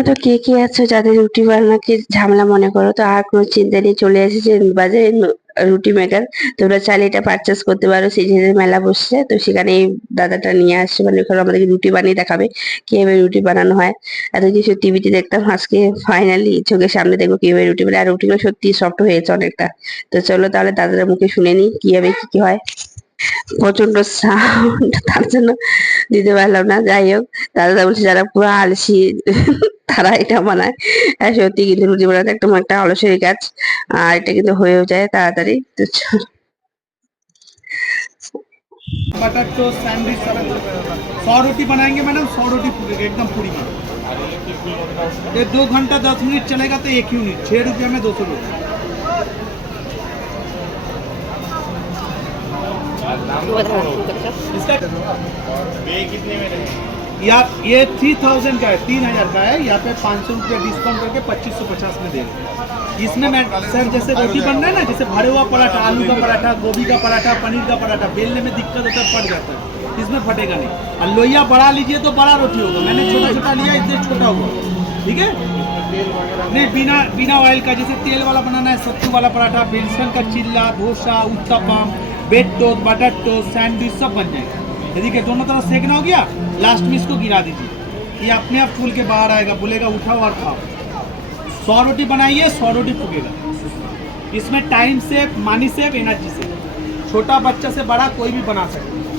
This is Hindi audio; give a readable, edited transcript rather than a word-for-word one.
মতো কে কে আছো যাদের রুটি বানানোকে ঝামেলা মনে করো, তো আর কোনো চিন্তা নেই, চলে এসেছে বাজারে রুটি মেকার। তোমরা চাইলে এটা পারচেস করতে পারো, সিজনের মেলা বসছে তো সেখানে এই দাদাটা নিয়ে আসছে, মানে ওখানে আমাদেরকে রুটি বানিয়ে দেখাবে কিভাবে রুটি বানানো হয়। এত কিছু টিভিতে দেখতাম, আজকে ফাইনালি চোখের সামনে দেখবো কিভাবে রুটি বানায়, আর রুটিগুলো সত্যি সফট হয়েছে অনেকটা। তো চলো তাহলে দাদার মুখে শুনে নিই কিভাবে কি কি হয়। প্রচন্ড সাউন্ড, তার জন্য দিতে পারলাম না। যাই হোক, দাদা বলছে যারা পুরো আলসি তারা এটা বানায়। আর সত্যি কিন্তু রুটি বানাতে একদম একটা অলসের কাজ, আর এটা কিন্তু হয়েও যায় তাড়াতাড়ি। তো बटर टोस्ट सैंडविच सब 100 रोटी बनाएंगे मैडम, 100 रोटी पूरी एकदम पूरी में। ये 2 घंटा 10 मिनट चलेगा तो 1 यूनिट 6 रुपये में 200 रोटी। इसका ये 3000 का है, 3000 का है। यहाँ पे 500 रुपये डिस्काउंट करके 2550 में दे रहे हैं। इसमें मैं सर जैसे रोटी बन रहा है ना, जैसे भरे हुआ पराठा, आलू का पराठा, गोभी का पराठा, पनीर का पराठा, बेलने में दिक्कत होता है, फट जाता है। इसमें फटेगा नहीं। और लोहिया बड़ा लीजिए तो बड़ा रोटी होगा, मैंने छोटा छोटा लिया इसलिए छोटा हुआ, ठीक है। नहीं बिना ऑयल का, जैसे तेल वाला बनाना है, सत्तू वाला पराठा, बेसन का चिल्ला, dosa, uttapam, bread toast, butter toast, sandwich सब बन जाएगा। देखिए दोनों तरफ सेकना हो गया, लास्ट में इसको गिरा दीजिए, ये अपने आप फूल के बाहर आएगा, बोलेगा उठाओ और खाओ। 100 रोटी बनाइए, 100 रोटी फूकेगा। इसमें time save, money save, energy save. छोटा बच्चा से बड़ा कोई भी बना सकता है।